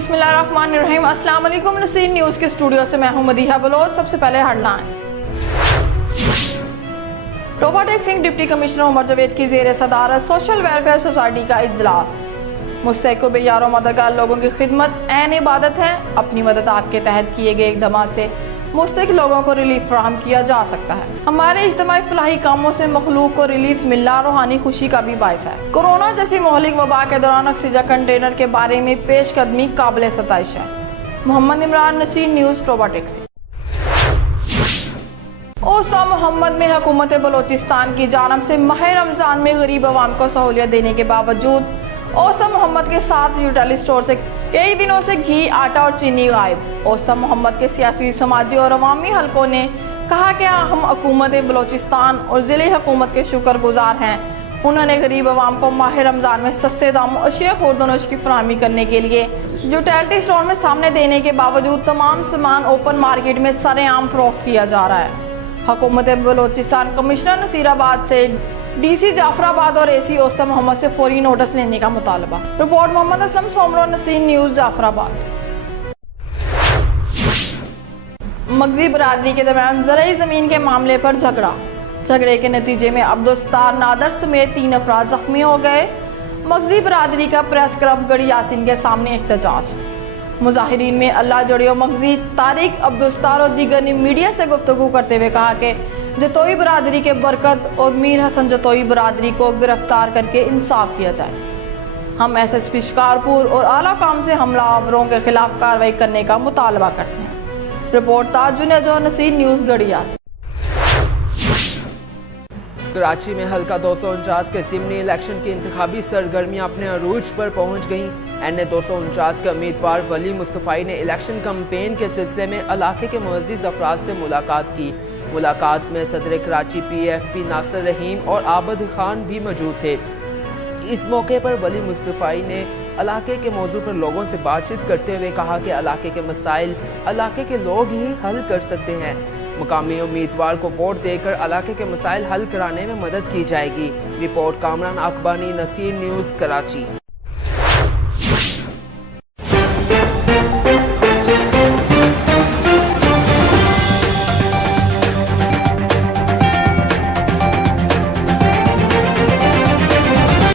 बिस्मिल्लाहिर्रहमानिर्रहीम। अस्सलाम वालेकुम। नसीर न्यूज़ के स्टूडियो से मैं हूं मदीहा बलोच। सबसे पहले headline. Toba टेक्सिंग deputy commissioner Umar Javed की ज़ेर सदारत सोशल वेलफेयर सोसाइटी का इजलास। मुस्तहिक़ बेयार और मददगार लोगों की खिदमत ऐन इबादत है। अपनी मदद आपके तहत किए गए इक़दामात से मुस्तहिक़ लोगों को रिलीफ फराहम किया जा सकता है। हमारे इज्तिमाई फलाही कामों से मखलूक को रिलीफ मिलना रूहानी खुशी का भी बायस है। कोरोना जैसी मोहलिक वबा के दौरान ऑक्सीजन कंटेनर के बारे में पेश कदमी काबिल सताइश है। Mohammad Imran, Naseer news, Toba taxi. उस्ताद मोहम्मद में हुकूमत बलोचिस्तान की जानब से माह रमजान में गरीब अवाम को सहूलियत देने के बावजूद उस्ताद मोहम्मद के साथ रिटेल स्टोर से कई दिनों से घी, आटा और चीनी गायब। उस्ताद मोहम्मद के सियासी, समाजी और अवामी हलकों ने कहा कि हम हुकूमत बलोचिस्तान और ज़िले हुकूमत के शुक्रगुजार हैं। उन्होंने गरीब अवाम को माह रमजान में सस्ते दामों अशिया खुर्दनोश की फराहमी करने के लिए यूटिलिटी स्टोर में सामने देने के बावजूद तमाम सामान ओपन मार्केट में सरेआम फरोख्त किया जा रहा है। हुकूमत बलोचिस्तान कमिश्नर नसीराबाद से DC जाफराबाद और AC उस्ताद मोहम्मद से फौरी नोटिस लेने का मुतालबा। Report Mohammad Aslam Soomro, Naseer news, Jafarabad. मगजी बरादरी के दरमियान ज़राई ज़मीन के मामले पर झगड़े के नतीजे में अब्दुस्तार नादर समेत 3 अफराद जख्मी हो गए। मगजी बरादरी का प्रेस क्लब गढ़ी यासीन के सामने एहतजाज। मुजाहिरीन में अल्लाह जड़ियो मगजी तारिक अब्दुस्तार और दीगर ने मीडिया से गुफ्तगू करते हुए कहा कि जतोई बरादरी के बरकत और मीर हसन जतोई बरादरी को गिरफ्तार करके इंसाफ किया जाए। हम SSP शिकारपुर और आला काम से हमलावरों के खिलाफ कार्रवाई करने का मुतालबा करते हैं। रिपोर्ट ताजुन जो, नसीर न्यूज़, गढ़िया। कराची में हल्का 249 के ज़िमनी इलेक्शन की इंतखाबी सरगर्मियां अपने अरूज पर पहुंच गईं। NA 249 के उम्मीदवार वली मुस्तफ़ाई ने इलेक्शन कैंपेन के सिलसिले में इलाके के मुअज़्ज़िज़ अफराद से मुलाकात की। मुलाकात में सदर कराची PFP नासिर रहीम और आबिद खान भी मौजूद थे। इस मौके पर वली मुस्तफ़ाई ने इलाके के मौजू पर लोगों से बातचीत करते हुए कहा कि इलाके के मसाइल इलाके के लोग ही हल कर सकते हैं। मुकामी उम्मीदवार को वोट देकर इलाके के मसाइल हल कराने में मदद की जाएगी। Report Kamran Akbani, Naseer news, Karachi.